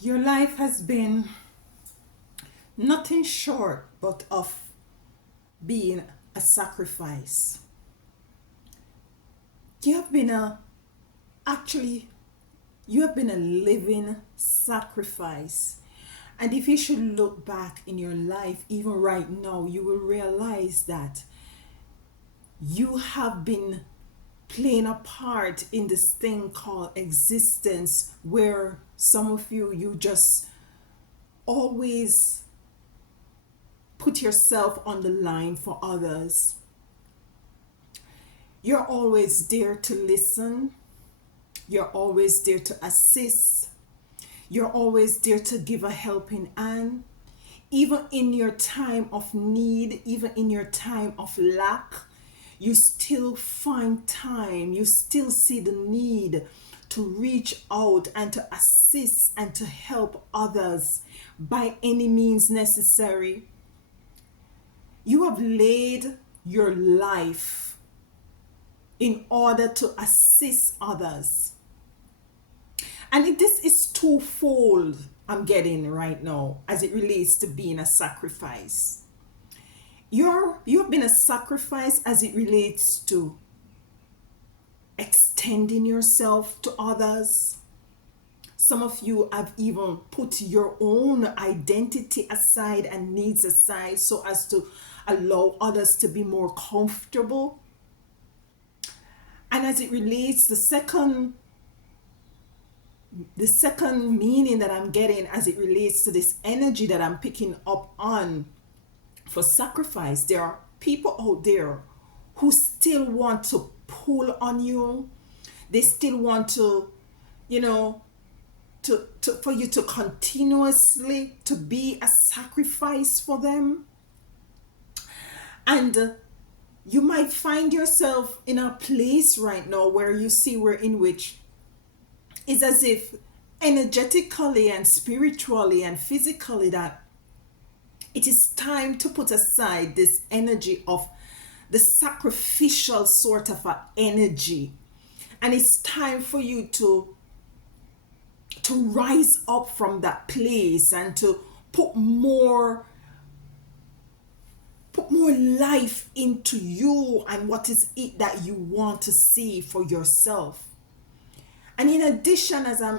Your life has been nothing short but of being a sacrifice. You have been a actually you have been a living sacrifice. And if you should look back in your life even right now, you will realize that you have been playing a part in this thing called existence, where some of you just always put yourself on the line for others. You're always there to listen. You're always there to assist. You're always there to give a helping hand. Even in your time of need, even in your time of lack, you still find time. You still see the need to reach out and to assist and to help others by any means necessary. You have laid your life in order to assist others. And this is twofold, I'm getting right now, as it relates to being a sacrifice. You have been a sacrifice as it relates to extending yourself to others. Some of you have even put your own identity aside and needs aside so as to allow others to be more comfortable. And as it relates, the second meaning that I'm getting as it relates to this energy that I'm picking up on for sacrifice, there are people out there who still want to pull on you. They still want to, you know, for you to continuously to be a sacrifice for them. And you might find yourself in a place right now where you see where in which it's as if energetically and spiritually and physically that it is time to put aside this energy of the sacrificial sort of a energy, and it's time for you to rise up from that place and to put more life into you and what is it that you want to see for yourself. And in addition, as I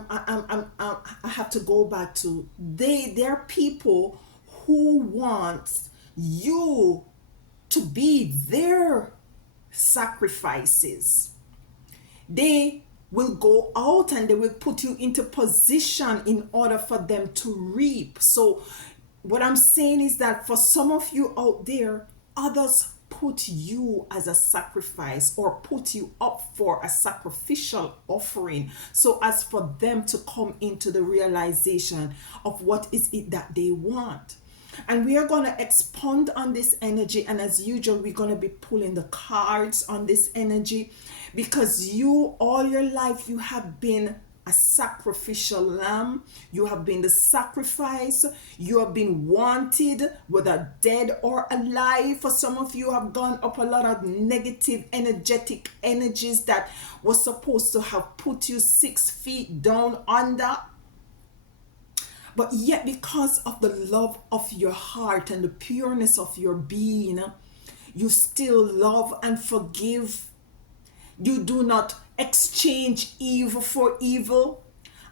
have to go back to, there are people who want you to be their sacrifices. They will go out and they will put you into position in order for them to reap. So what I'm saying is that for some of you out there, others put you as a sacrifice or put you up for a sacrificial offering so as for them to come into the realization of what is it that they want. And we are going to expound on this energy, and as usual we're going to be pulling the cards on this energy, because you all your life you have been a sacrificial lamb. You have been the sacrifice. You have been wanted, whether dead or alive. For some of you have gone up a lot of negative energetic energies that was supposed to have put you 6 feet down under. But yet, because of the love of your heart and the pureness of your being, you still love and forgive. You do not exchange evil for evil.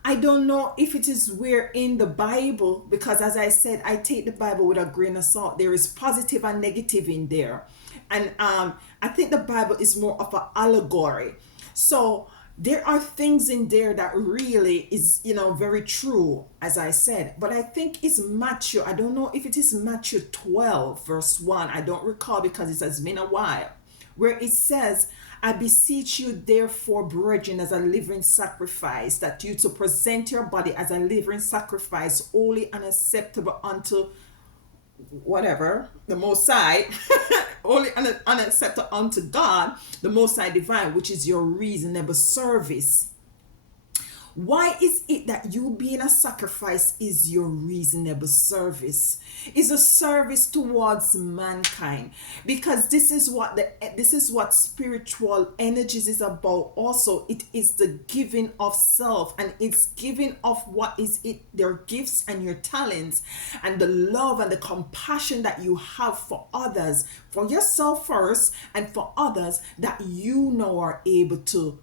I don't know if it is where in the Bible, because as I said, I take the Bible with a grain of salt. There is positive and negative in there. And I think the Bible is more of an allegory. So there are things in there that really is, very true, as I said. But I think it's Matthew. I don't know if it is Matthew 12, verse 1. I don't recall because it has been a while. Where it says, I beseech you, therefore, brethren, as a living sacrifice, that you to present your body as a living sacrifice, holy and acceptable unto whatever, the Most High, holy and unacceptable unto God, the Most High divine, which is your reasonable service. Why is it that you being a sacrifice is your reasonable service? Is a service towards mankind, because this is what spiritual energies is about. Also, it is the giving of self, and it's giving of what is it, their gifts and your talents, and the love and the compassion that you have for others, for yourself first and for others, that you know are able to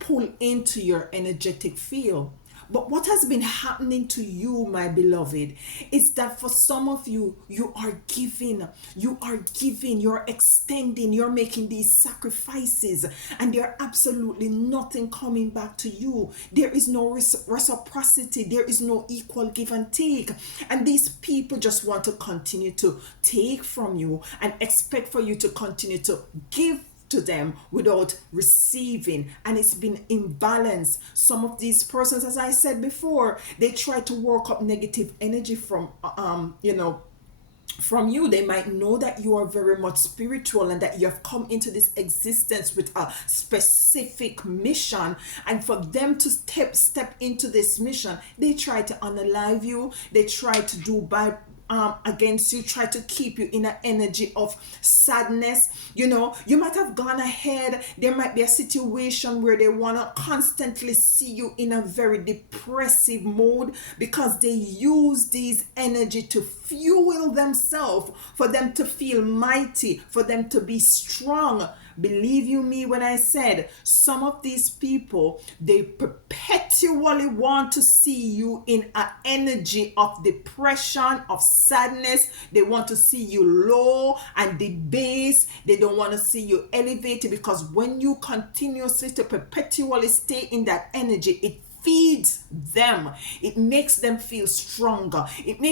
pull into your energetic field. But what has been happening to you, my beloved, is that for some of you, you are giving, you're extending, you're making these sacrifices, and there's absolutely nothing coming back to you. There is no reciprocity, there is no equal give and take. And these people just want to continue to take from you and expect for you to continue to give to them without receiving, and it's been imbalanced. Some of these persons, as I said before, they try to work up negative energy from from you. They might know that you are very much spiritual and that you have come into this existence with a specific mission, and for them to step into this mission, they try to unalive you, they try to do bad against you, try to keep you in an energy of sadness. You might have gone ahead, there might be a situation where they want to constantly see you in a very depressive mode, because they use these energy to fuel themselves, for them to feel mighty, for them to be strong. Believe you me when I said, some of these people, they perpetually want to see you in an energy of depression, of sadness. They want to see you low and debased. They don't want to see you elevated, because when you continuously to perpetually stay in that energy, it feeds them, it makes them feel stronger, it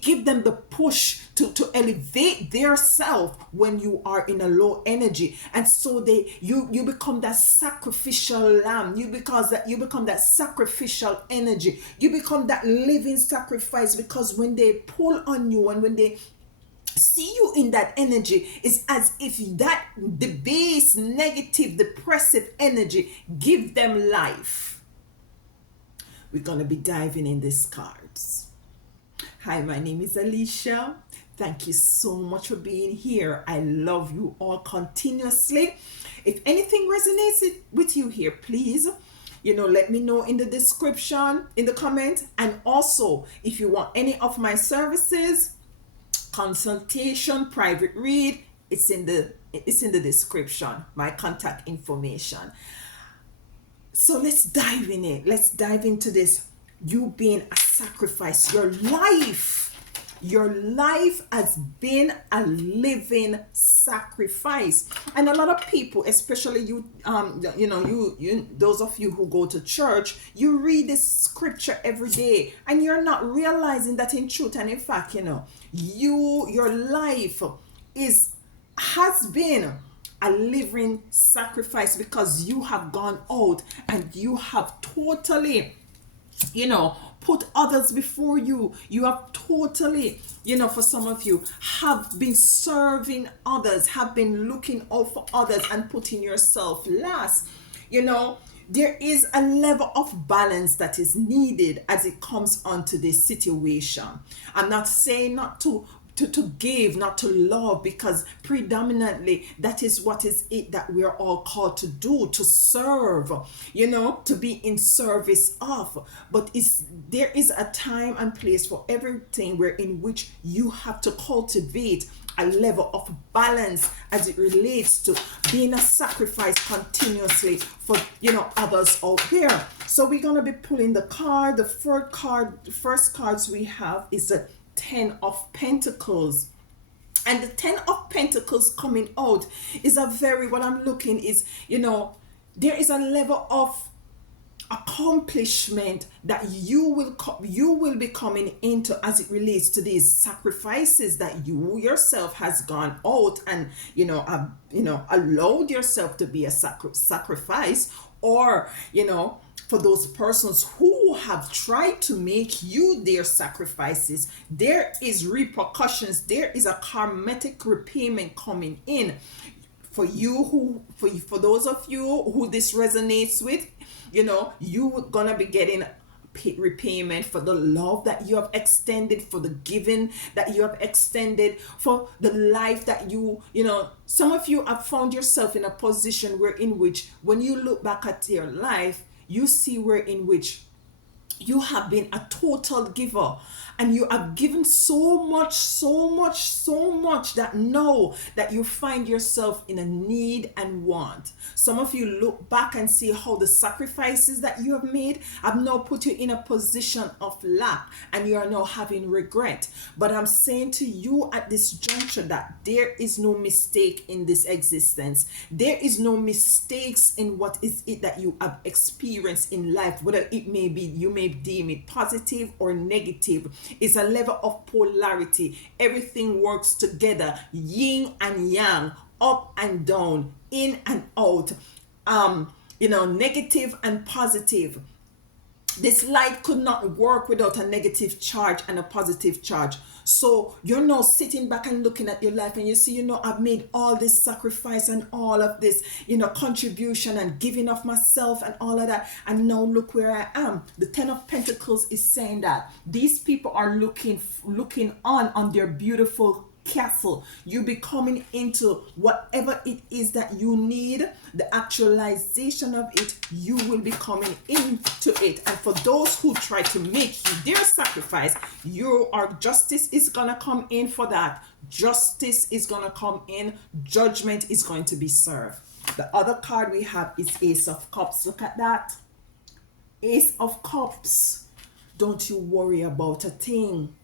gives them the push to elevate their self when you are in a low energy. And so you become that sacrificial lamb, you become that sacrificial energy, you become that living sacrifice, because when they pull on you and when they see you in that energy, it's as if that the base negative depressive energy give them life. We're going to be diving in these cards. Hi, my name is Alicia. Thank you so much for being here. I love you all continuously. If anything resonates with you here, please, let me know in the description, in the comment. And also, if you want any of my services, consultation, private read, it's in the description, my contact information. So let's dive in it. Let's dive into this. You being a sacrifice. Your life has been a living sacrifice. And a lot of people, especially you, those of you who go to church, you read this scripture every day, and you're not realizing that in truth and in fact, your life has been a living sacrifice, because you have gone out and you have totally put others before you. You have totally, for some of you, have been serving others, have been looking out for others and putting yourself last. There is a level of balance that is needed as it comes onto this situation. I'm not saying not to give, not to love, because predominantly that is what is it that we are all called to do, to serve, to be in service of. But there is a time and place for everything, where in which you have to cultivate a level of balance as it relates to being a sacrifice continuously for others out there. So we're going to be pulling the card. The first cards we have is the 10 of Pentacles. And the 10 of Pentacles coming out is what I'm looking is, there is a level of accomplishment that you will be coming into as it relates to these sacrifices that you yourself has gone out and allowed yourself to be a sacrifice, or for those persons who have tried to make you their sacrifices. There is repercussions, there is a karmatic repayment coming in For those of you who this resonates with, you gonna be getting repayment for the love that you have extended, for the giving that you have extended, for the life that some of you have found yourself in a position where in which when you look back at your life, you see where in which you have been a total giver, and you have given so much, so much, so much that now that you find yourself in a need and want. Some of you look back and see how the sacrifices that you have made have now put you in a position of lack, and you are now having regret. But I'm saying to you at this juncture that there is no mistake in this existence. There is no mistakes in what is it that you have experienced in life, whether it may be, you may deem it positive or negative. It's a level of polarity. Everything works together, yin and yang, up and down, in and out, negative and positive. This light could not work without a negative charge and a positive charge. So you're now sitting back and looking at your life, and you see, I've made all this sacrifice and all of this, contribution and giving of myself and all of that. And now look where I am. The Ten of Pentacles is saying that these people are looking on their beautiful castle. You be coming into whatever it is that you need, the actualization of it, you will be coming into it. And for those who try to make you their sacrifice, justice is gonna come in for that. Justice is gonna come in. Judgment is going to be served. The other card we have is Ace of Cups. Look at that. Ace of Cups. Don't you worry about a thing.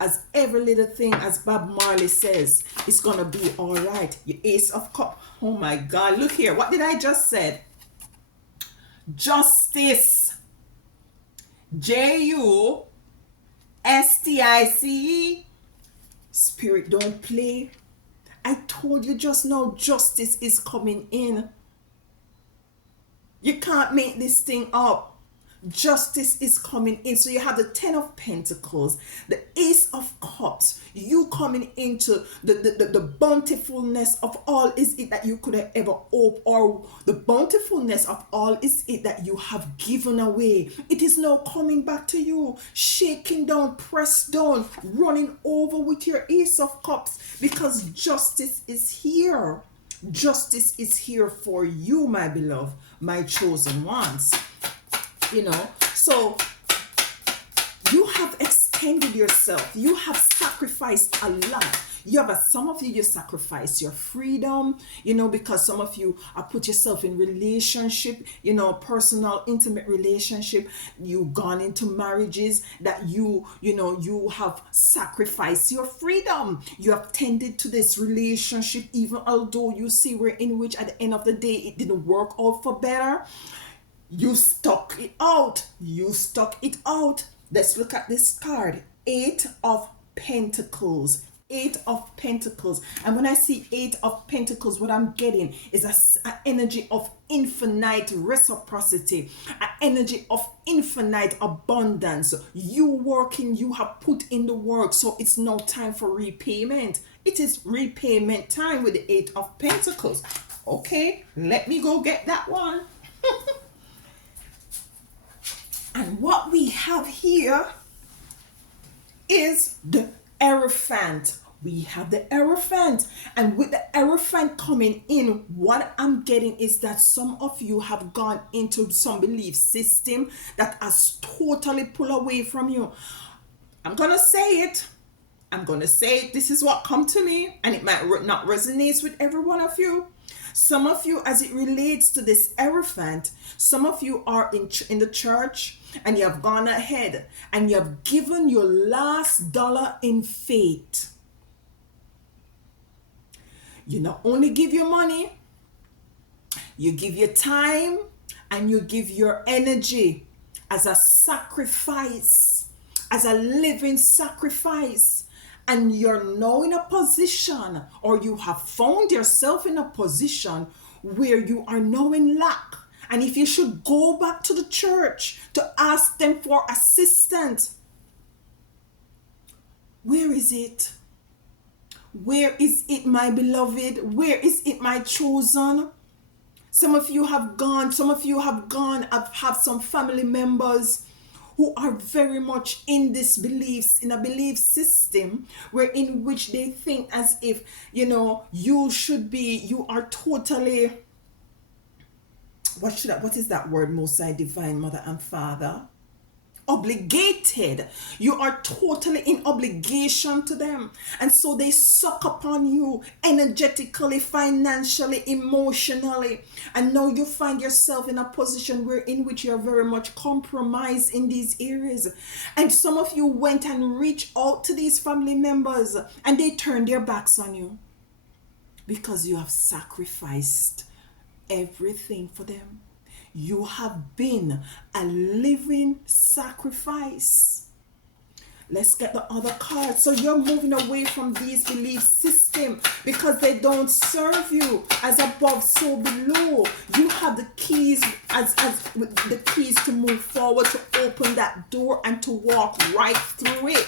As every little thing, as Bob Marley says, it's gonna be all right. Your Ace of Cups. Oh my God, look here. What did I just say? Justice. Justice. Spirit, don't play. I told you just now, justice is coming in. You can't make this thing up. Justice is coming in. So you have the Ten of Pentacles, the Ace of Cups, you coming into the bountifulness of all is it that you could have ever hope, or the bountifulness of all is it that you have given away. It is now coming back to you, shaking down, pressed down, running over with your Ace of Cups, because justice is here. Justice is here for you, my beloved, my chosen ones. So you have extended yourself. You have sacrificed a lot. Some of you sacrifice your freedom, because some of you have put yourself in relationship, personal, intimate relationship. You've gone into marriages that you have sacrificed your freedom. You have tended to this relationship, even although you see where in which at the end of the day, it didn't work out for better. You stuck it out. Let's look at this card. Eight of Pentacles. Eight of Pentacles. And when I see Eight of Pentacles, what I'm getting is an energy of infinite reciprocity, an energy of infinite abundance. You working, you have put in the work, so it's no time for repayment. It is repayment time with the Eight of Pentacles. Okay, let me go get that one. And what we have here is the Hierophant. We have the Hierophant. And with the Hierophant coming in, what I'm getting is that some of you have gone into some belief system that has totally pulled away from you. I'm going to say it. This is what come to me. And it might not resonate with every one of you. Some of you, as it relates to this Hierophant, some of you are in the church, and you have gone ahead and you have given your last dollar in faith. You not only give your money, you give your time, and you give your energy as a sacrifice, as a living sacrifice. And you're now in a position, or you have found yourself in a position where you are now in lack. And if you should go back to the church to ask them for assistance, where is it? Where is it, my beloved? Where is it, my chosen? Some of you have gone, have some family members who are very much in this beliefs, in a belief system where in which they think as if, you are totally, what is that word, Most High, Divine Mother and Father? Obligated. You are totally in obligation to them, and so they suck upon you energetically, financially, emotionally, and now you find yourself in a position where in which you're very much compromised in these areas. And some of you went and reached out to these family members and they turned their backs on you because you have sacrificed everything for them. You have been a living sacrifice. Let's get the other card. So you're moving away from these belief systems because they don't serve you. As above, so below. You have the keys as the keys to move forward, to open that door and to walk right through it.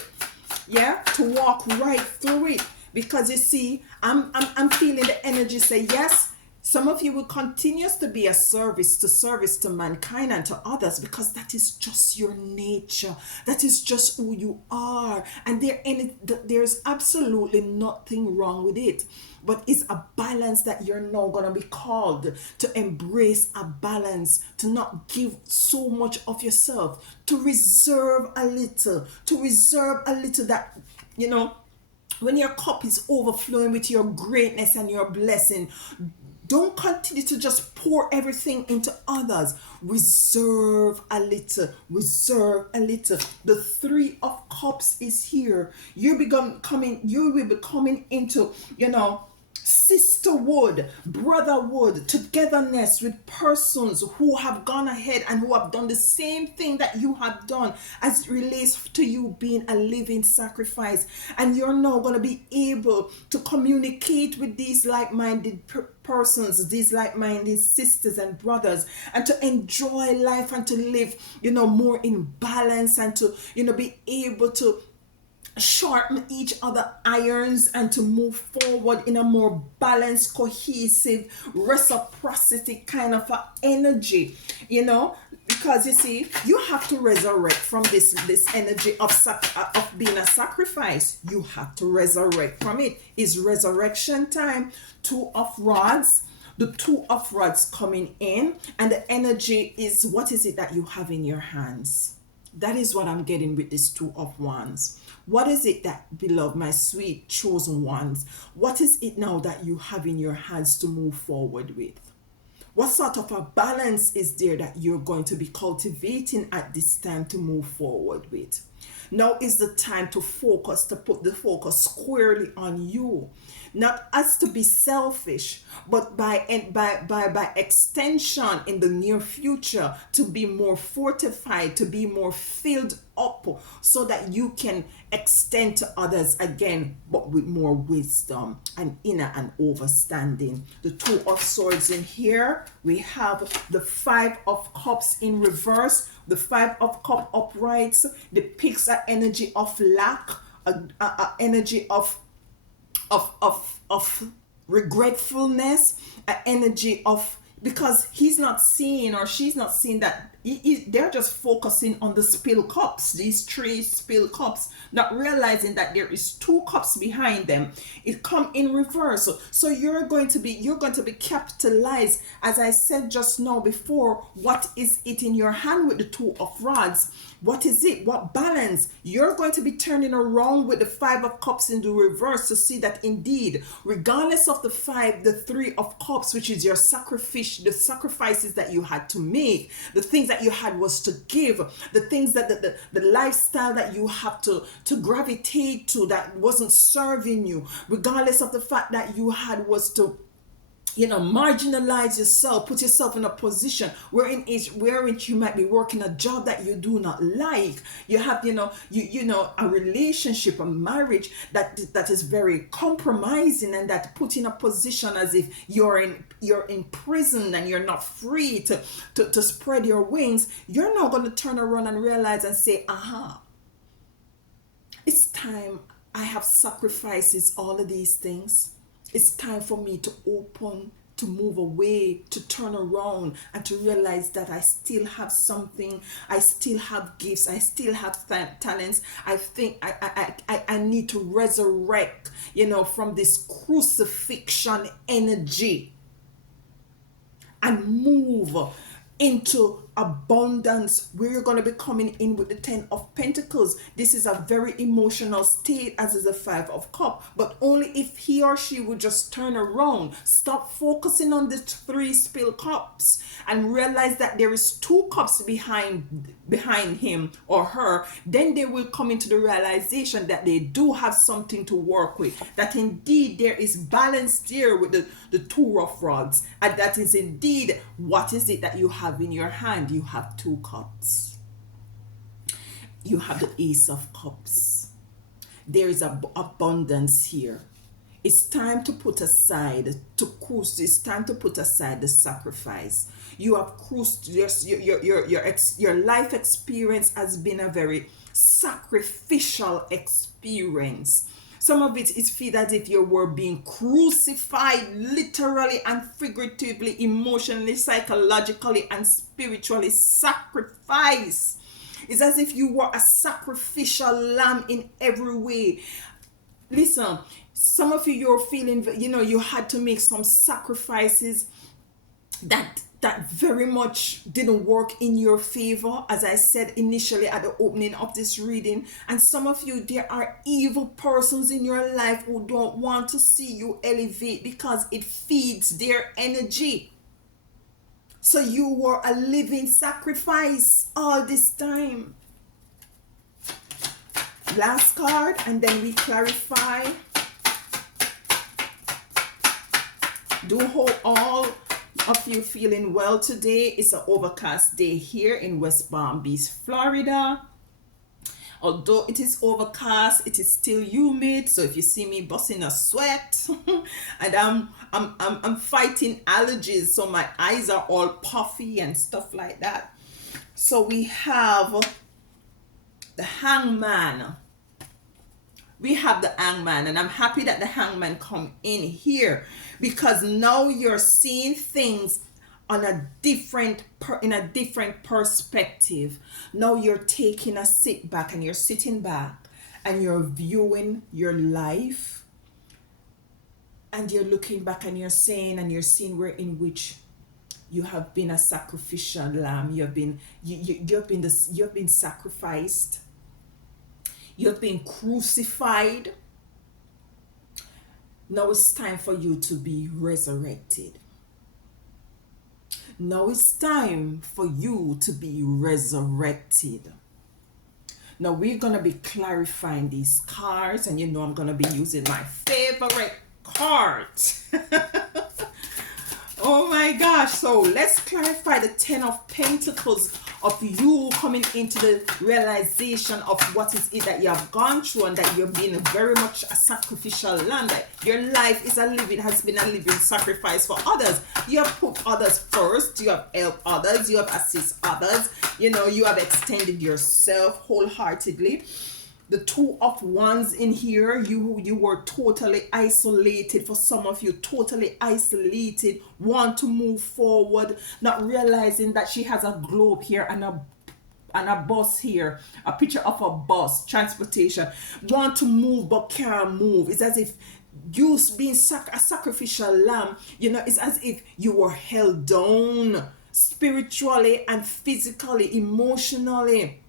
Yeah, to walk right through it. Because you see, I'm feeling the energy say yes. Some of you will continue to be a service to mankind and to others because that is just your nature. That is just who you are. And there's absolutely nothing wrong with it. But it's a balance that you're now going to be called to embrace, a balance, to not give so much of yourself, to reserve a little that, when your cup is overflowing with your greatness and your blessing, don't continue to just pour everything into others. Reserve a little. Reserve a little. The Three of Cups is here. You will be coming into, sisterhood, brotherhood, togetherness with persons who have gone ahead and who have done the same thing that you have done as it relates to you being a living sacrifice. And you're now going to be able to communicate with these like-minded persons, these like-minded sisters and brothers, and to enjoy life and to live, more in balance, and to, be able to sharpen each other irons and to move forward in a more balanced, cohesive, reciprocity kind of energy, because you see, you have to resurrect from this energy of being a sacrifice. You have to resurrect from it. It's resurrection time. Two of Rods. The Two of Rods coming in, and the energy is, what is it that you have in your hands? That is what I'm getting with this Two of Wands. What is it that, beloved, my sweet chosen ones, what is it now that you have in your hands to move forward with? What sort of a balance is there that you're going to be cultivating at this time to move forward with? Now is the time to focus, to put the focus squarely on you. Not as to be selfish, but by extension in the near future to be more fortified, to be more filled up, so that you can extend to others again, but with more wisdom and inner and overstanding. The Two of Swords in here. We have the Five of Cups in reverse. The Five of Cups uprights depicts an energy of lack, an energy of regretfulness, an energy of, because he's not seeing or she's not seeing that they're just focusing on the spilled cups, these three spilled cups, not realizing that there is two cups behind them. It come in reverse. So you're going to be capitalized. As I said just now before, what is it in your hand with the Two of Rods? What is it? What balance? You're going to be turning around with the Five of Cups in the reverse to see that indeed, regardless of the Three of Cups, which is your sacrifice, the sacrifices that you had to make, the things that you had was to give, the things that the lifestyle that you have to gravitate to that wasn't serving you, regardless of the fact that you had was to marginalize yourself, put yourself in a position wherein you might be working a job that you do not like. You have, a relationship, a marriage that is very compromising, and that put in a position as if you're in prison and you're not free to spread your wings. You're not going to turn around and realize and say, aha, it's time I have sacrifices, all of these things. It's time for me to open, to move away, to turn around, and to realize that I still have something. I still have gifts. I still have talents. I think I need to resurrect, from this crucifixion energy and move into abundance, where you're going to be coming in with the 10 of Pentacles. This is a very emotional state, as is the 5 of Cups, but only if he or she would just turn around, stop focusing on the 3 spilled cups, and realize that there is 2 cups behind him or her. Then they will come into the realization that they do have something to work with, that indeed there is balance there with the 2 rough rods, and that is indeed what is it that you have in your hand. You have 2 cups. You have the Ace of Cups. There is abundance here. It's time to put aside, to cruise. It's time to put aside the sacrifice. You have cruised. Your life experience has been a very sacrificial experience. Some of it is feel as if you were being crucified, literally and figuratively, emotionally, psychologically, and spiritually sacrificed. It's as if you were a sacrificial lamb in every way. Listen, some of you, you're feeling, you had to make some sacrifices that very much didn't work in your favor, as I said initially at the opening of this reading. And some of you, there are evil persons in your life who don't want to see you elevate because it feeds their energy. So you were a living sacrifice all this time. Last card, and then we clarify. Do hope all of you feeling well today. It's an overcast day here in West Palm Beach, Florida. Although it is overcast, it is still humid. So if you see me busting a sweat, and I'm fighting allergies, so my eyes are all puffy and stuff like that. So we have the Hangman. We have the Hangman, and I'm happy that the Hangman come in here, because now you're seeing things on a different perspective. Now you're taking a sit back, and you're sitting back and you're viewing your life, and you're looking back and you're saying, and you're seeing where in which you have been a sacrificial lamb. You've been sacrificed. You've been crucified. Now it's time for you to be resurrected. Now it's time for you to be resurrected. Now we're going to be clarifying these cards, and I'm going to be using my favorite cards. Oh my gosh. So let's clarify the 10 of Pentacles, of you coming into the realization of what is it that you have gone through, and that you've been very much a sacrificial lamb. That your life has been a living sacrifice for others. You have put others first. You have helped others. You have assisted others. You have extended yourself wholeheartedly. The 2 of Wands in here, you were totally isolated. For some of you, totally isolated, want to move forward, not realizing that she has a globe here and a bus here, a picture of a bus, transportation. Want to move but can't move. It's as if you being a sacrificial lamb, it's as if you were held down spiritually and physically, emotionally.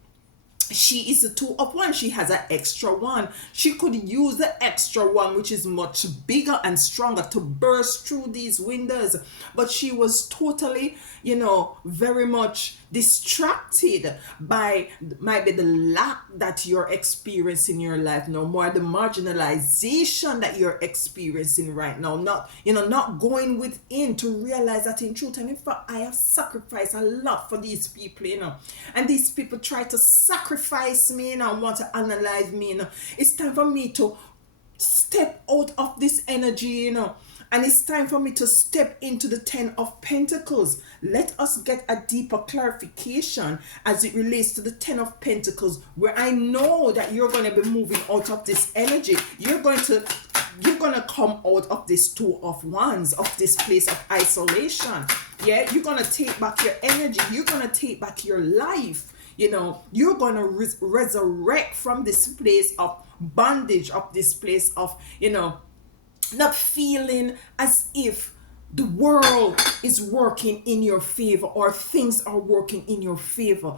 She is the 2 of Wands. She has an extra one. She could use the extra one, which is much bigger and stronger, to burst through these windows. But she was totally, very much distracted by maybe the lack that you're experiencing in your life now, more the marginalization that you're experiencing right now. Not going within to realize that in truth and in fact, I have sacrificed a lot for these people, and these people try to sacrifice me, and want to analyze me. It's time for me to step out of this energy, And it's time for me to step into the 10 of Pentacles. Let us get a deeper clarification as it relates to the 10 of Pentacles, where I know that you're going to be moving out of this energy. You're going to come out of this 2 of Wands, of this place of isolation. Yeah, you're going to take back your energy. You're going to take back your life. You know, you're going to resurrect from this place of bondage, of this place of, you know, not feeling as if the world is working in your favor or things are working in your favor.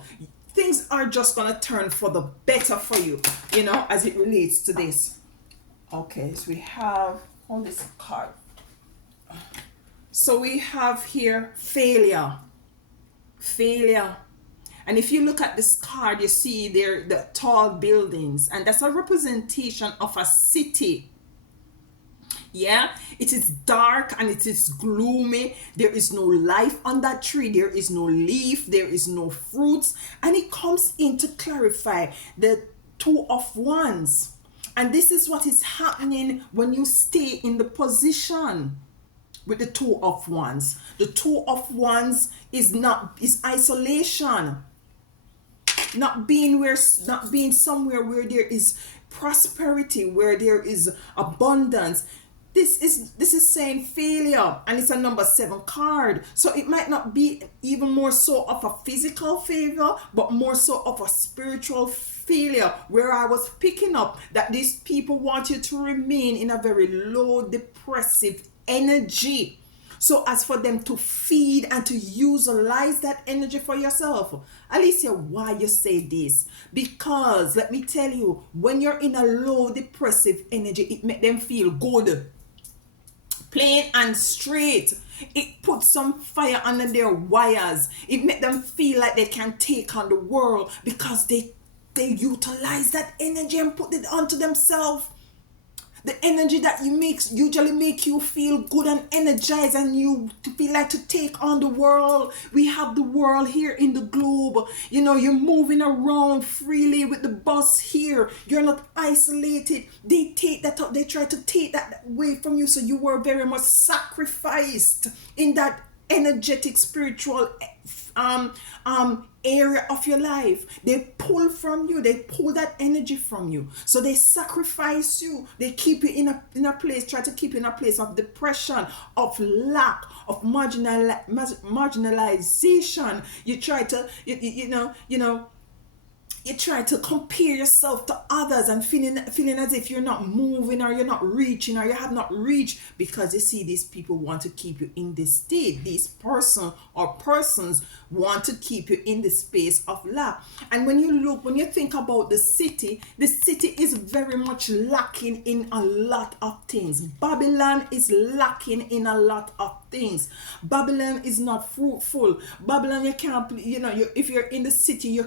Things are just going to turn for the better for you, you know, as it relates to this. Okay, so we have on this card. So we have here failure. Failure. And if you look at this card, you see there the tall buildings, and that's a representation of a city. Yeah, it is dark and it is gloomy. There is no life on that tree. There is no leaf. There is no fruits. And it comes in to clarify the 2 of Wands. And this is what is happening when you stay in the position with the 2 of Wands. The 2 of Wands is isolation. Not being somewhere where there is prosperity, where there is abundance. This is saying failure, and it's a number 7 card. So it might not be even more so of a physical failure, but more so of a spiritual failure, where I was picking up that these people want you to remain in a very low, depressive energy. So as for them to feed and to utilize that energy for yourself. Alicia, why you say this? Because let me tell you, when you're in a low depressive energy, it makes them feel good. Plain and straight. It puts some fire under their wires. It makes them feel like they can take on the world because they utilize that energy and put it onto themselves. The energy that usually make you feel good and energized, and you feel like to take on the world. We have the world here in the globe. You know, you're moving around freely with the bus here. You're not isolated. They take that up. They try to take that away from you. So you were very much sacrificed in that energetic, spiritual area of your life. They pull from you. They pull that energy from you. So they sacrifice you. They keep you in a place, try to keep you in a place of depression, of lack, of marginalization. You try to, you try to compare yourself to others and feeling as if you're not moving or you're not reaching or you have not reached, because you see these people want to keep you in this state. These person or persons want to keep you in the space of lack. And when you think about the city is very much lacking in a lot of things. Babylon is lacking in a lot of things. Babylon is not fruitful. Babylon, you can't, if you're in the city,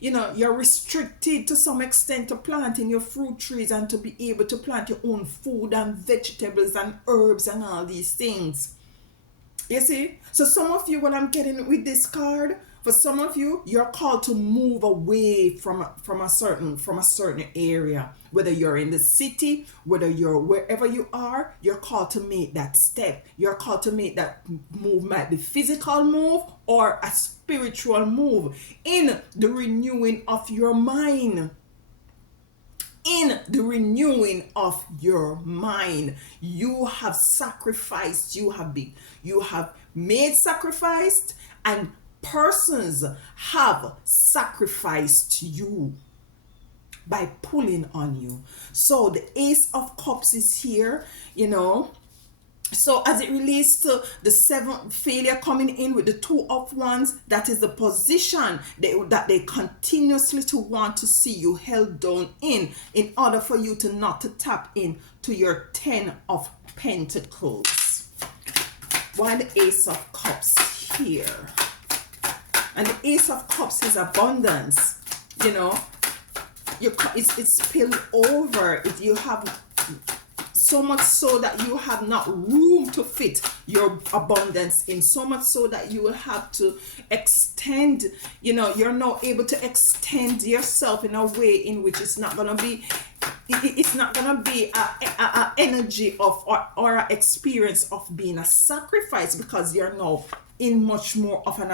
you're restricted to some extent to planting your fruit trees and to be able to plant your own food and vegetables and herbs and all these things. You see? So some of you, what I'm getting with this card, for some of you, you're called to move away from a certain area. Whether you're in the city, whether you're wherever you are, you're called to make that step. You're called to make that move, might be physical move or a spiritual move, in the renewing of your mind. In the renewing of your mind, you have sacrificed, you have made sacrifice, and persons have sacrificed you by pulling on you. So the Ace of Cups is here, So as it relates to the 7th failure coming in with the 2 of Wands, that is the position that they continuously to want to see you held down in order for you to not to tap in to your 10 of Pentacles. Why the Ace of Cups here? And the Ace of Cups is abundance. It's spilled over. You have so much so that you have not room to fit your abundance in, so much so that you will have to extend, you're not able to extend yourself in a way in which it's not going to be it's not gonna be a energy of or a experience of being a sacrifice, because you're now in much more of an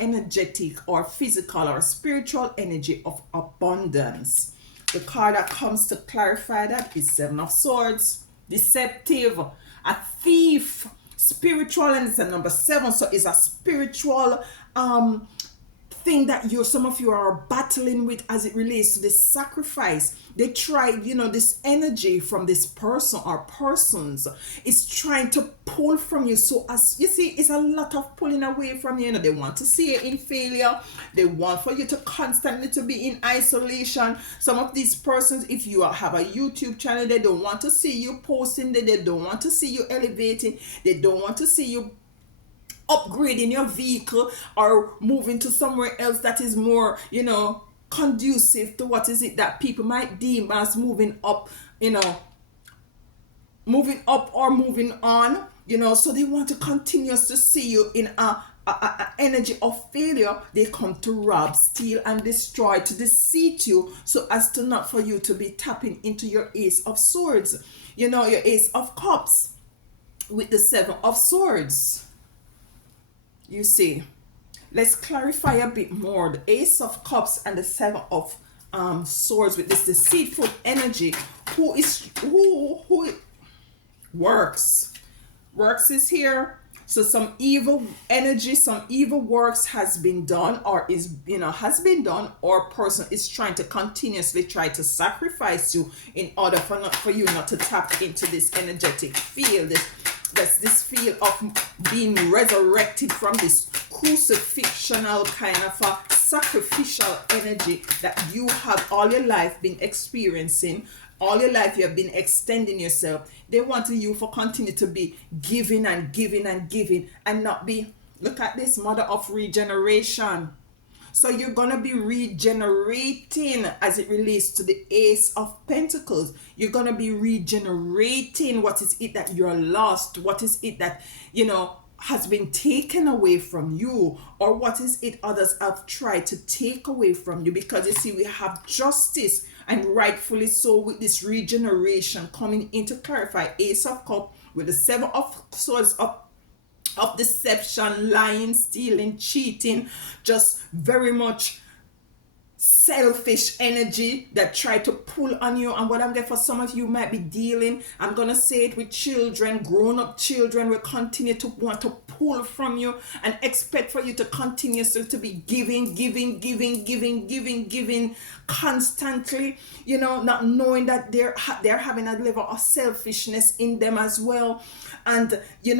energetic or physical or spiritual energy of abundance. The card that comes to clarify that is Seven of Swords, deceptive, a thief, spiritual, and it's a number seven, so it's a spiritual thing that some of you are battling with as it relates to this sacrifice. They tried, this energy from this person or persons is trying to pull from you. So as you see, it's a lot of pulling away from you. They want to see you in failure. They want for you to constantly to be in isolation. Some of these persons, if you have a YouTube channel, they don't want to see you posting. They don't want to see you elevating. They don't want to see you upgrading your vehicle or moving to somewhere else that is more, conducive to what is it that people might deem as moving up, moving up or moving on, so they want to continue to see you in a energy of failure. They come to rob, steal, and destroy, to deceive you, so as to not for you to be tapping into your Ace of Swords, your Ace of Cups with the Seven of Swords. You see, let's clarify a bit more. The Ace of Cups and the Seven of Swords with this deceitful energy. Who works is here. So some evil energy, some evil works has been done, or has been done, or person is trying to continuously try to sacrifice you in order for you not to tap into this energetic field, this field of being resurrected from this crucifixional kind of a sacrificial energy that you have all your life been experiencing. All your life you have been extending yourself. They want you for continue to be giving and giving and giving, and not be, look at this, mother of regeneration. So you're going to be regenerating as it relates to the Ace of Pentacles. You're going to be regenerating what is it that you're lost, what is it that, has been taken away from you, or what is it others have tried to take away from you. Because you see, we have justice, and rightfully so, with this regeneration coming in to clarify. Ace of Cups with the Seven of Swords of deception, lying, stealing, cheating, just very much selfish energy that try to pull on you. And what I'm there for some of you might be dealing, I'm gonna say it with children, grown-up children will continue to want to pull from you and expect for you to continue to be giving constantly, not knowing that they're having a level of selfishness in them as well. And you're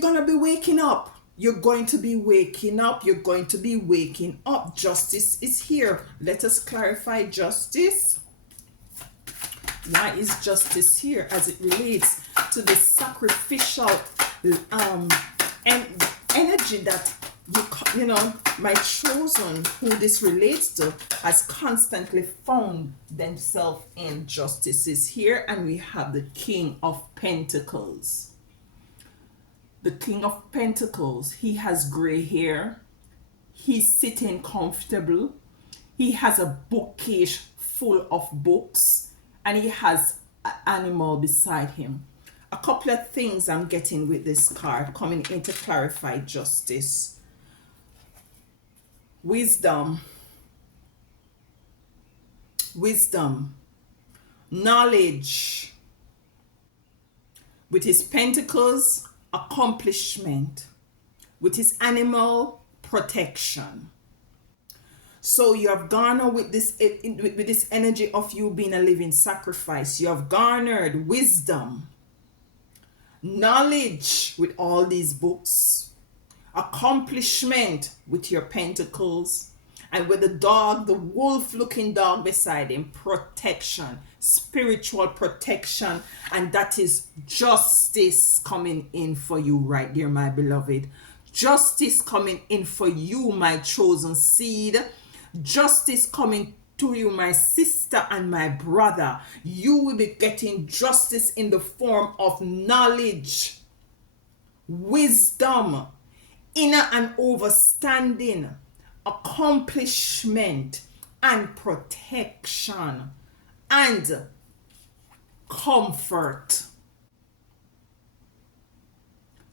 going to be waking up. You're going to be waking up. You're going to be waking up. Justice is here. Let us clarify justice. Why is justice here as it relates to the sacrificial energy that my chosen, who this relates to, has constantly found themselves in? Justice is here, and we have the King of Pentacles. The King of Pentacles, he has gray hair. He's sitting comfortable. He has a bookcase full of books, and he has an animal beside him. A couple of things I'm getting with this card coming in to clarify justice. Wisdom, knowledge. With his pentacles, accomplishment. With his animal, protection. So you have garnered with this energy of you being a living sacrifice. You have garnered wisdom, knowledge with all these books, accomplishment with your pentacles, and with the dog, the wolf looking dog beside him, protection, spiritual protection. And that is justice coming in for you right there, my beloved. Justice coming in for you, my chosen seed. Justice coming to you, my sister and my brother. You will be getting justice in the form of knowledge, wisdom, inner and overstanding, accomplishment, and protection. and comfort.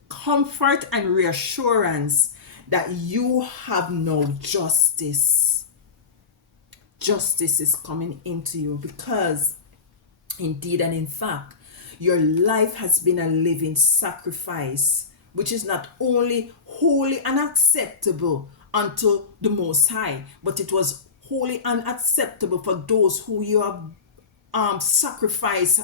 Comfort and reassurance that you have no justice. Justice is coming into you because indeed and in fact, your life has been a living sacrifice, which is not only holy and acceptable unto the Most High, but it was holy and acceptable for those who you have sacrifice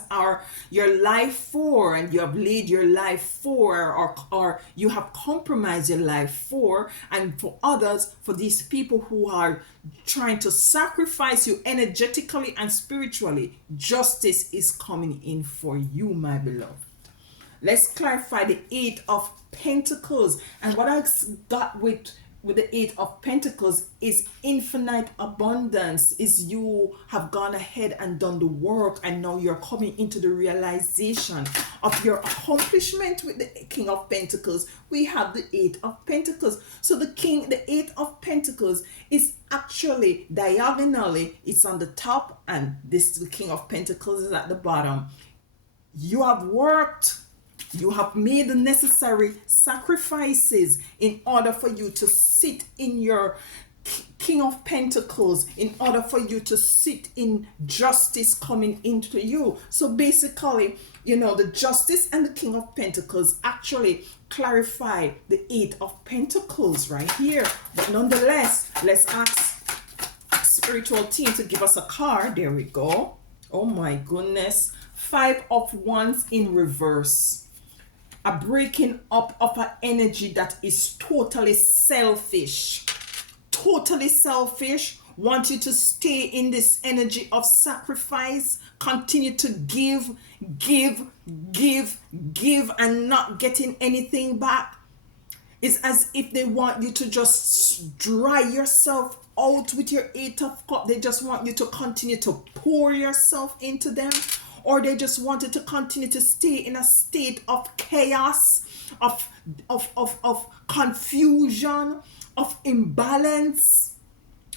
your life for, and you have laid your life for, or you have compromised your life for, and for others, for these people who are trying to sacrifice you energetically and spiritually, justice is coming in for you, my beloved. Let's clarify the Eight of Pentacles. And what I got with the Eight of Pentacles is infinite abundance. Is you have gone ahead and done the work, and now you're coming into the realization of your accomplishment. With the King of Pentacles, we have the Eight of Pentacles. So the Eight of Pentacles is actually diagonally, it's on the top, and the King of Pentacles is at the bottom. You have worked. You have made the necessary sacrifices in order for you to sit in your King of Pentacles, in order for you to sit in justice coming into you. So basically, the justice and the King of Pentacles actually clarify the Eight of Pentacles right here. But nonetheless, let's ask spiritual team to give us a card. There we go. Oh my goodness. Five of Wands in reverse. A breaking up of an energy that is totally selfish. Totally selfish. Want you to stay in this energy of sacrifice. Continue to give, and not getting anything back. It's as if they want you to just dry yourself out with your Eight of Cups. They just want you to continue to pour yourself into them. Or they just wanted to continue to stay in a state of chaos, of confusion, of imbalance.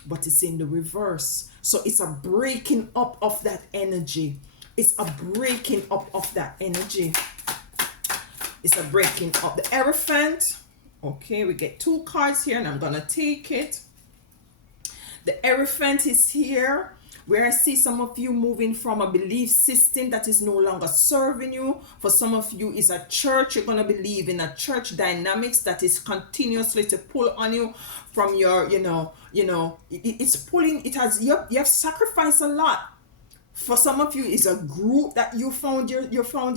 But it's in the reverse. So it's a breaking up of that energy. It's a breaking up of that energy. It's a breaking up. The Hierophant. Okay, we get two cards here, and I'm going to take it. The Hierophant is here, where I see some of you moving from a belief system that is no longer serving you. For some of you, is a church. You're going to believe in a church dynamics that is continuously to pull on you from your, it's pulling, you have sacrificed a lot. For some of you, is a group that you found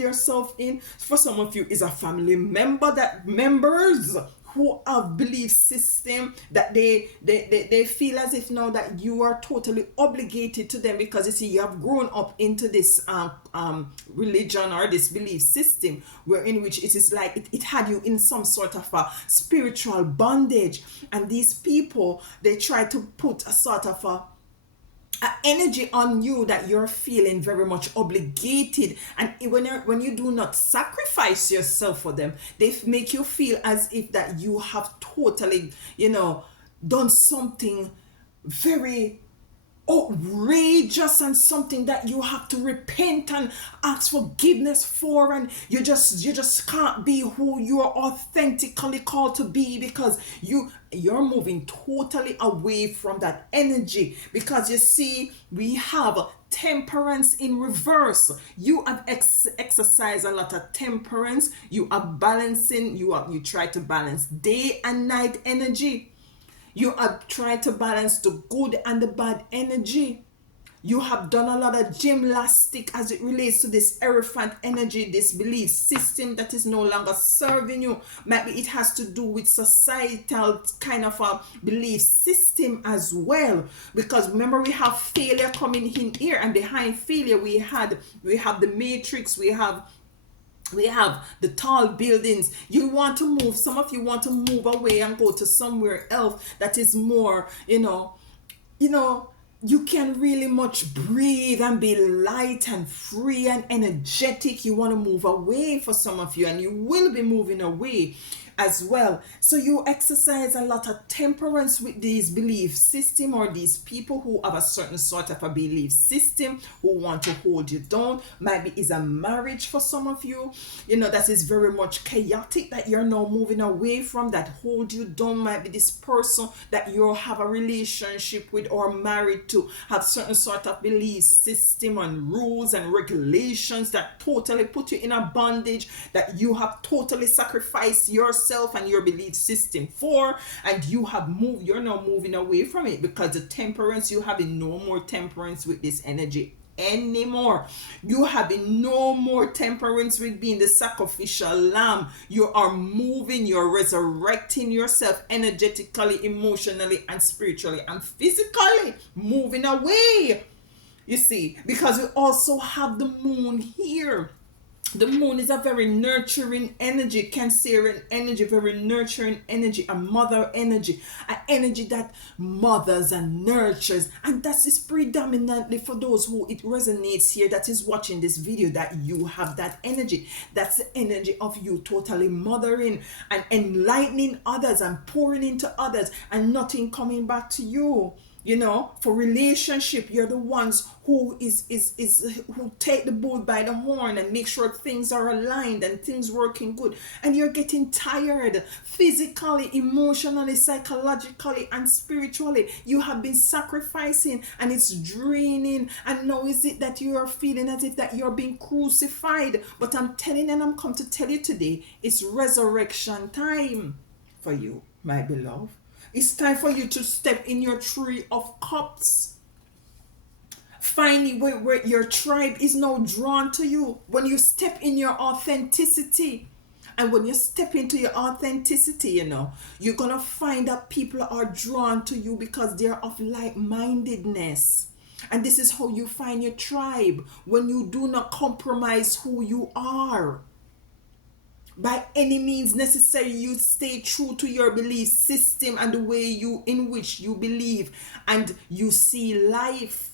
yourself in. For some of you, is a family members who have belief system that they feel as if now that you are totally obligated to them, because you see, you have grown up into this religion or this belief system in which it is like it had you in some sort of a spiritual bondage. And these people, they try to put a sort of a energy on you that you're feeling very much obligated, and when you do not sacrifice yourself for them, they make you feel as if that you have totally done something very outrageous, and something that you have to repent and ask forgiveness for, and you just can't be who you are authentically called to be, because you're moving totally away from that energy. Because you see, we have temperance in reverse. You have exercised a lot of temperance. You are balancing. You try to balance day and night energy. You have tried to balance the good and the bad energy. You have done a lot of gymnastics as it relates to this Hierophant energy, this belief system that is no longer serving you. Maybe it has to do with societal kind of a belief system as well. Because remember, we have failure coming in here, and behind failure we have the matrix, we have the tall buildings. You want to move, some of you want to move away and go to somewhere else that is more, you can really much breathe and be light and free and energetic. You want to move away for some of you, and you will be moving away. as well. So you exercise a lot of temperance with these belief system, or these people who have a certain sort of a belief system who want to hold you down. Maybe it's a marriage for some of you, that is very much chaotic, that you're now moving away from, that hold you down. Might be this person that you have a relationship with or married to have certain sort of belief system and rules and regulations that totally put you in a bondage, that you have totally sacrificed yourself and your belief system for, and you're now moving away from it, because the temperance, you having no more temperance with this energy anymore. You having no more temperance with being the sacrificial lamb. You are moving, you're resurrecting yourself energetically, emotionally, and spiritually, and physically moving away. You see, because we also have the moon here. The moon is a very nurturing energy, Cancerian energy, very nurturing energy, a mother energy, an energy that mothers and nurtures. And that is predominantly for those who it resonates here, that is watching this video, that you have that energy. That's the energy of you totally mothering and enlightening others and pouring into others, and nothing coming back to you. For relationship, you're the ones who who take the bull by the horn and make sure things are aligned and things working good. And you're getting tired physically, emotionally, psychologically, and spiritually. You have been sacrificing, and it's draining. And now is it that you are feeling as if that you're being crucified? But I'm telling, and I'm come to tell you today, it's resurrection time for you, my beloved. It's time for you to step in your tree of cups. Finding where your tribe is now drawn to you. When you step in your authenticity. And when you step into your authenticity, you're going to find that people are drawn to you because they're of like-mindedness. And this is how you find your tribe. When you do not compromise who you are. By any means necessary, you stay true to your belief system and the way in which you believe and you see life.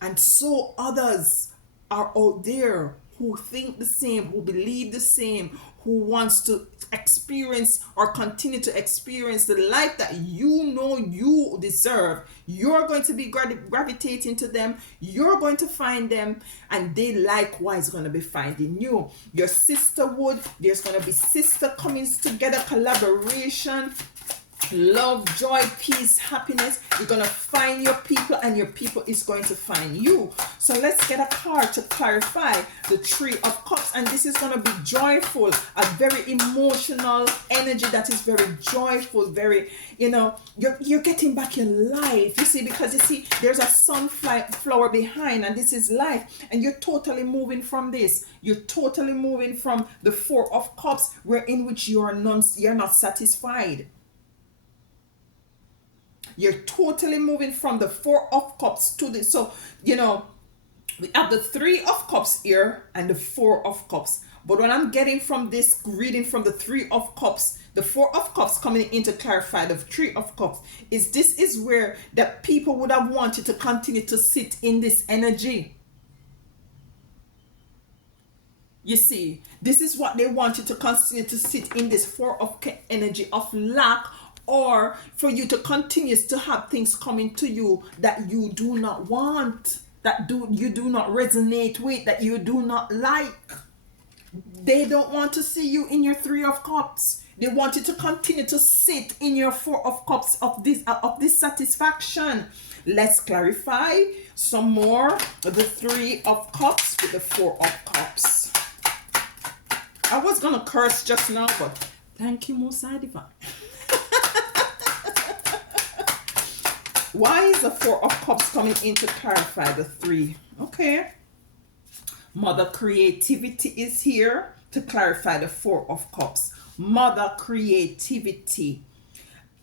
And so others are out there who think the same, who believe the same, who wants to experience or continue to experience the life that you deserve. You're going to be gravitating to them. You're going to find them, and they likewise going to be finding you. Your sisterhood, there's going to be sister comings together, collaboration, love, joy, peace, happiness. You're going to find your people, and your people is going to find you. So let's get a card to clarify the Three of Cups. And this is going to be joyful, a very emotional energy that is very joyful, very, you're getting back your life. You see, because there's a sunflower behind, and this is life. And you're totally moving from this. You're totally moving from the Four of Cups, in which you're not satisfied. You're totally moving from the Four of Cups to this. So, we have the Three of Cups here and the Four of Cups. But what I'm getting from this reading from the Three of Cups, the Four of Cups coming in to clarify the Three of Cups, this is where the people would have wanted to continue to sit in this energy. You see, this is what they wanted to continue to sit in this Four of energy of lack, or for you to continue to have things coming to you that you do not want, that you do not resonate with, that you do not like. They don't want to see you in your Three of Cups. They want you to continue to sit in your Four of Cups of this satisfaction. Let's clarify some more the Three of Cups with the Four of Cups. I was gonna curse just now, but thank you, Most High Divine. Why is the Four of Cups coming in to clarify the three? Okay. Mother creativity is here to clarify the Four of Cups. Mother creativity.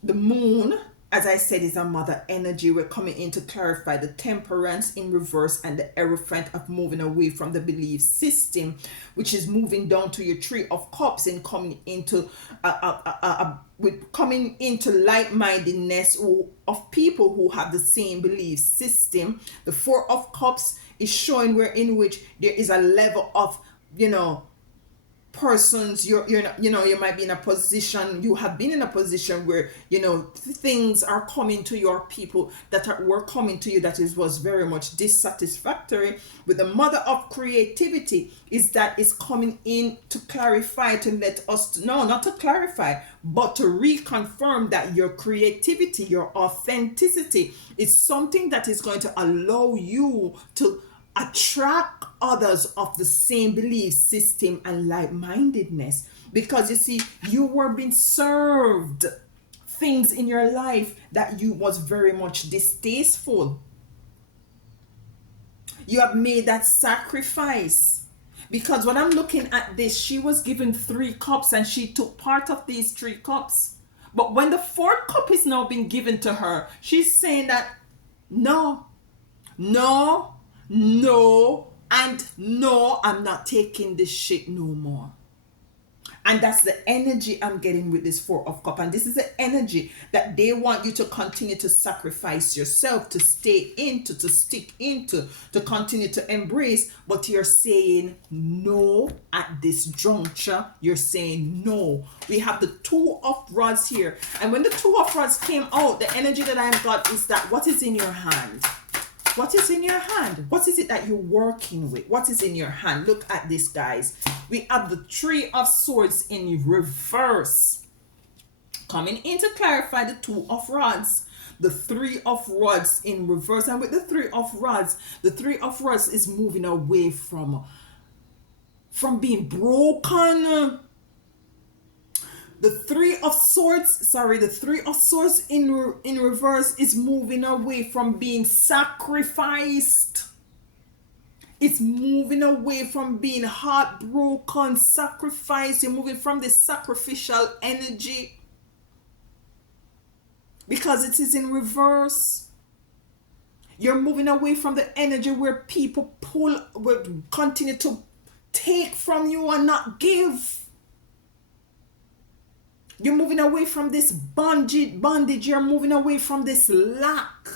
The moon, as I said, is a mother energy. We're coming in to clarify the temperance in reverse and the elephant of moving away from the belief system, which is moving down to your Three of Cups and coming into coming into like-mindedness of people who have the same belief system. The Four of Cups is showing in which there is a level of, persons, you're not, you might be in a position, you have been in a position where things are coming to your people were coming to you that was very much dissatisfactory. With the mother of creativity, is coming in to clarify, to let us know, not to clarify, but to reconfirm that your creativity, your authenticity is something that is going to allow you to attract others of the same belief system and like-mindedness. Because you see, you were being served things in your life that you was very much distasteful. You have made that sacrifice. Because when I'm looking at this, she was given 3 cups and she took part of these 3 cups. But when the 4th cup is now being given to her, she's saying that no, no, no, and no, I'm not taking this shit no more. And that's the energy I'm getting with this 4 of cup. And this is the energy that they want you to continue to sacrifice yourself, to stay into, to stick into, to continue to embrace. But you're saying no at this juncture. You're saying no. We have the 2 of rods here. And when the 2 of rods came out, the energy that I've got is that what is in your hand? What is in your hand? What is it that you're working with? What is in your hand? Look at this, guys. We have the 3 of swords in reverse. Coming in to clarify the 2 of rods. The 3 of rods in reverse. And with the 3 of rods, the 3 of rods is moving away from being broken. The 3 of swords in reverse is moving away from being sacrificed. It's moving away from being heartbroken, sacrificed. You're moving from the sacrificial energy because it is in reverse. You're moving away from the energy where people will continue to take from you and not give. You're moving away from this bondage. You're moving away from this lack.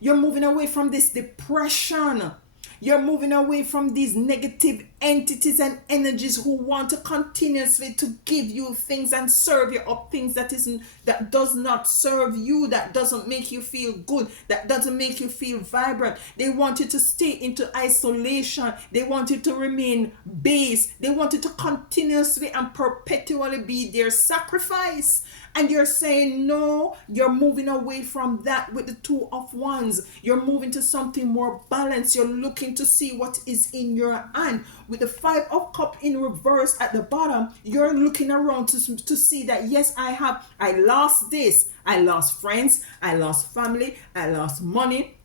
You're moving away from this depression. You're moving away from these negative entities and energies who want to continuously to give you things and serve you up things that does not serve you, that doesn't make you feel good, that doesn't make you feel vibrant. They want you to stay into isolation. They want you to remain base. They want you to continuously and perpetually be their sacrifice. And you're saying no, you're moving away from that with the 2 of wands. You're moving to something more balanced. You're looking to see what is in your hand. With the 5 of cup in reverse at the bottom, you're looking around to see that yes, I lost this. I lost friends. I lost family. I lost money.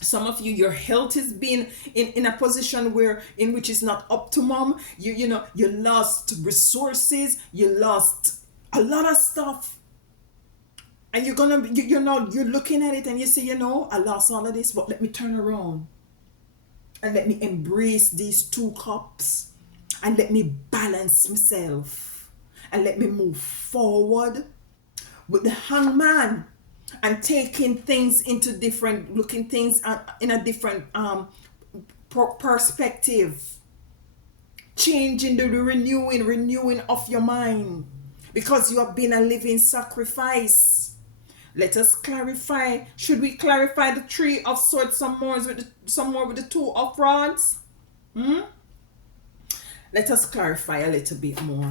Some of you, your health has been in a position in which is not optimum. You lost resources. You lost a lot of stuff, and you're looking at it and you say, I lost all of this, but let me turn around and let me embrace these 2 cups and let me balance myself and let me move forward with the hangman and taking things into looking things in a different perspective, changing the renewing of your mind. Because you have been a living sacrifice. Let us clarify. Should we clarify the 3 of swords some more with the 2 of rods? Let us clarify a little bit more.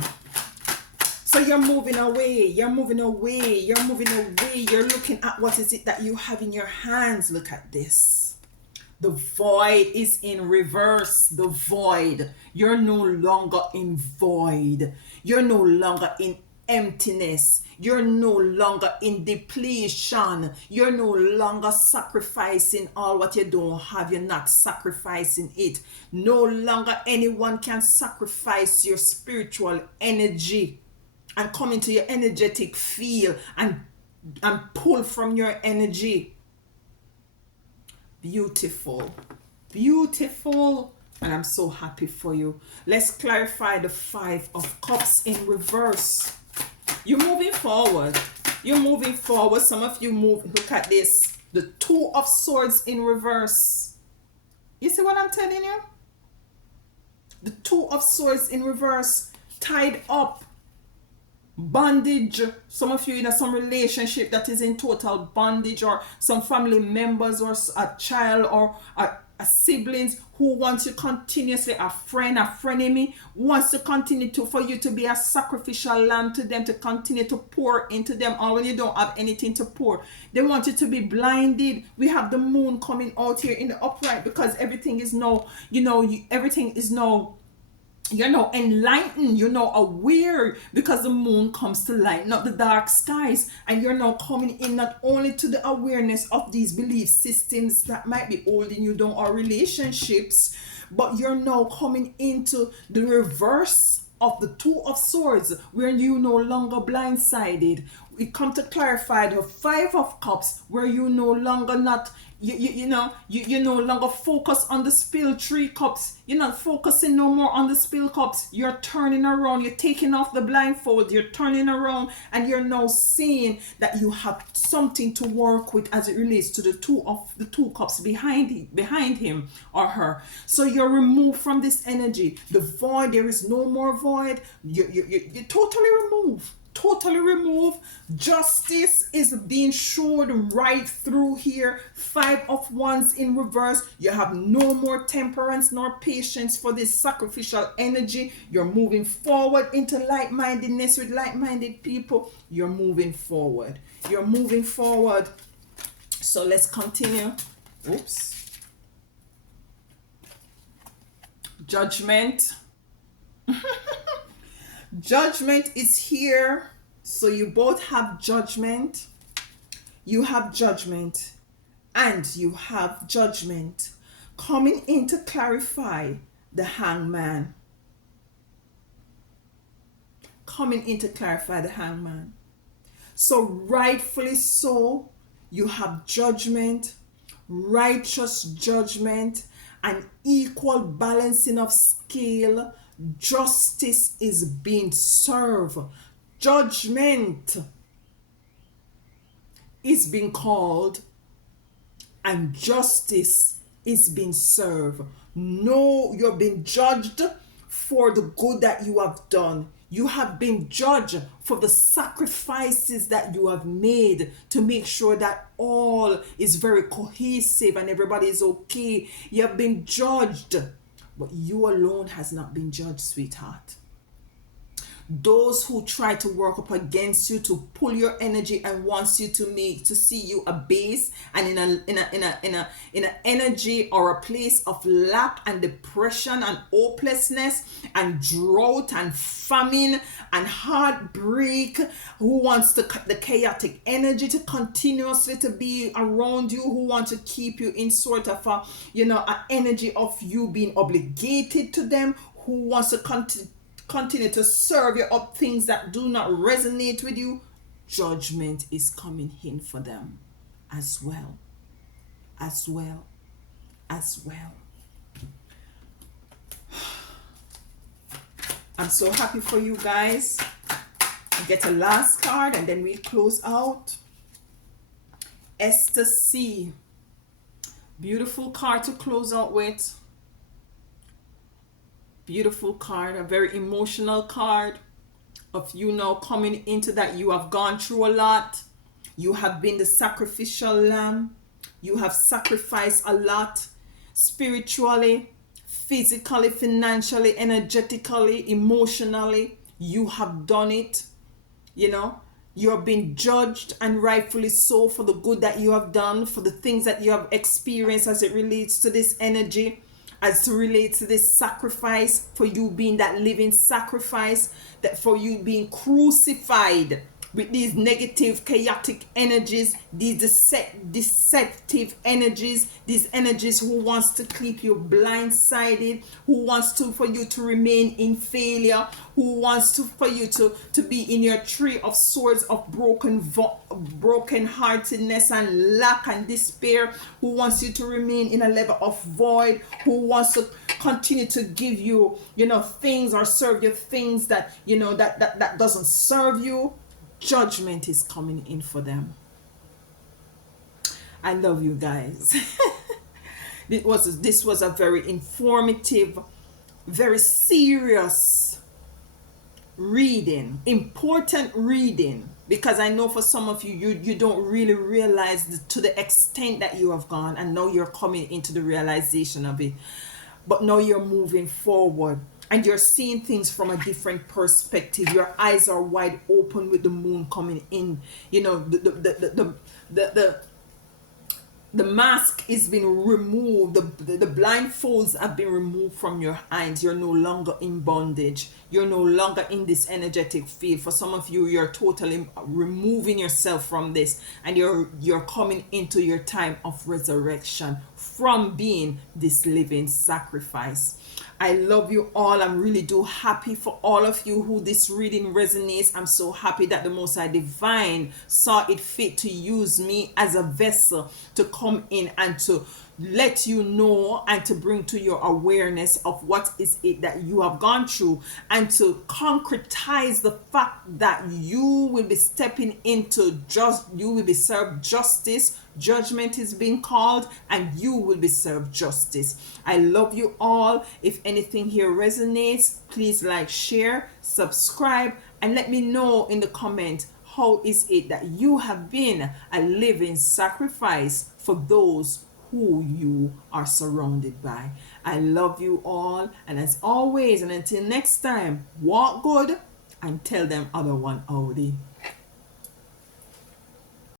So you're moving away. You're looking at what is it that you have in your hands. Look at this. The void is in reverse. The void. You're no longer in void. You're no longer in emptiness. You're no longer in depletion. You're no longer sacrificing all what you don't have. You're not sacrificing it. No longer anyone can sacrifice your spiritual energy and come into your energetic field and pull from your energy. Beautiful. And I'm so happy for you. Let's clarify the 5 of cups in reverse. You're moving forward. Some of you look at this. The 2 of swords in reverse. You see what I'm telling you? The Two of Swords in reverse, tied up, bondage. Some of you in some relationship that is in total bondage, or some family members, or a child, or a siblings who wants you continuously, a frenemy wants to continue to, for you to be a sacrificial lamb to them, to continue to pour into them, or when you don't have anything to pour, they want you to be blinded. We have the moon coming out here in the upright, because everything is now, everything is now, you're now enlightened, you're now aware, because the moon comes to lighten up the dark skies, and you're now coming in not only to the awareness of these belief systems that might be holding you down, or relationships, but you're now coming into the reverse of the Two of Swords, where you no longer blindsided. We come to clarify the Five of Cups, where you no longer not, you no longer focus on the spilled 3 cups. You're not focusing no more on the spilled cups. You're turning around. You're taking off the blindfold. You're turning around, and you're now seeing that you have something to work with as it relates to the two cups behind him or her. So you're removed from this energy. The void, there is no more void. You're totally removed. Totally remove. Justice is being showed right through here. 5 of Wands in reverse. You have no more temperance nor patience for this sacrificial energy. You're moving forward into like-mindedness with like-minded people. You're moving forward. You're moving forward. So let's continue. Oops. Judgment. Judgment is here. So you both have judgment. You have judgment. And you have judgment. Coming in to clarify the Hangman. Coming in to clarify the Hangman. So rightfully so, you have judgment, righteous judgment, an equal balancing of scale. Justice is being served. Judgment is being called, and justice is being served. No, you're being judged for the good that you have done. You have been judged for the sacrifices that you have made to make sure that all is very cohesive and everybody is okay. You have been judged. But you alone has not been judged, sweetheart. Those who try to work up against you to pull your energy and wants you to see you abase and in an energy or a place of lack and depression and hopelessness and drought and famine and heartbreak, who wants the chaotic energy to continuously to be around you, who want to keep you in sort of a an energy of you being obligated to them, who wants to continue to serve you up things that do not resonate with you. Judgment is coming in for them as well. I'm so happy for you guys. I'll get a last card and then we close out. Esther C. Beautiful card to close out with. Beautiful card, a very emotional card of you now coming into that. You have gone through a lot. You have been the sacrificial lamb. You have sacrificed a lot spiritually, physically, financially, energetically, emotionally. You have done it. You are being judged, and rightfully so, for the good that you have done, for the things that you have experienced as it relates to this energy, as it relates to this sacrifice, for you being that living sacrifice, that for you being crucified with these negative, chaotic energies, these deceptive energies, these energies who wants to keep you blindsided, who wants for you to remain in failure, who wants for you to be in your 3 of swords of broken heartedness and lack and despair, who wants you to remain in a level of void, who wants to continue to give you, things or serve you things that, that doesn't serve you. Judgment is coming in for them. I love you guys. This was a very informative very serious reading, important reading, because I know for some of you, you don't really realize to the extent that you have gone, and now you're coming into the realization of it. But now you're moving forward and you're seeing things from a different perspective. Your eyes are wide open with the moon coming in. You know, the mask is being removed, the blindfolds have been removed from your eyes. You're no longer in bondage, you're no longer in this energetic field. For some of you, you're totally removing yourself from this, and you're coming into your time of resurrection from being this living sacrifice. I love you all. I'm really do happy for all of you who this reading resonates. I'm so happy that the Most High Divine saw it fit to use me as a vessel to come in and to let you know and to bring to your awareness of what is it that you have gone through, and to concretize the fact that you will be stepping into you will be served justice. Judgment is being called, and you will be served justice. I love you all. If anything here resonates, please like, share, subscribe, and let me know in the comment, how is it that you have been a living sacrifice for those who you are surrounded by. I love you all, and as always, and until next time, walk good and tell them other one howdy.